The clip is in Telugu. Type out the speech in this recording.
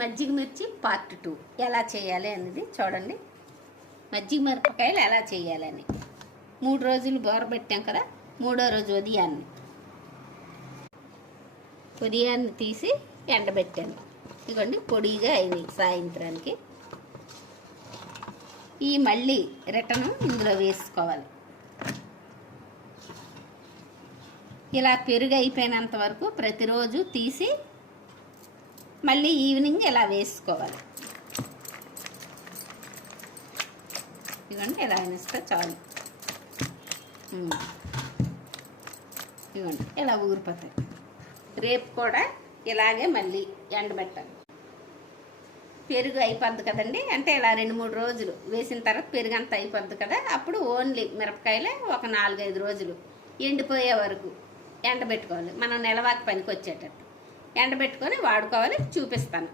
మజ్జిగ మిర్చి పార్ట్ 2 ఎలా చేయాలి అనేది చూడండి. మజ్జిగ మిరపకాయలు ఎలా చేయాలని 3 రోజులు బోరబెట్టాం కదా. 3వ రోజు ఉదయాన్ని తీసి ఎండబెట్టాను. ఇదిగోండి పొడిగా అయినాయి సాయంత్రానికి. ఈ మళ్ళీ రిటర్న్ ఇందులో వేసుకోవాలి. ఇలా పెరుగు అయిపోయినంత వరకు ప్రతిరోజు తీసి మళ్ళీ ఈవినింగ్ ఇలా వేసుకోవాలి. ఇదిగోండి ఇలా వేస్తే చాలు. ఇదిగోండి ఇలా ఊరిపోతాయి. రేపు కూడా ఇలాగే మళ్ళీ ఎండబెట్టాలి. పెరుగు అయిపోద్ది కదండి, అంటే ఇలా 2-3 రోజులు వేసిన తర్వాత పెరుగు అంతా అయిపోద్ది కదా. అప్పుడు ఓన్లీ మిరపకాయలే ఒక 4-5 రోజులు ఎండిపోయే వరకు ఎండబెట్టుకోవాలి. మనం నెలవాకి పనికి వచ్చేటట్టు ఎండబెట్టుకొని వాడుకోవాలి. చూపిస్తాను.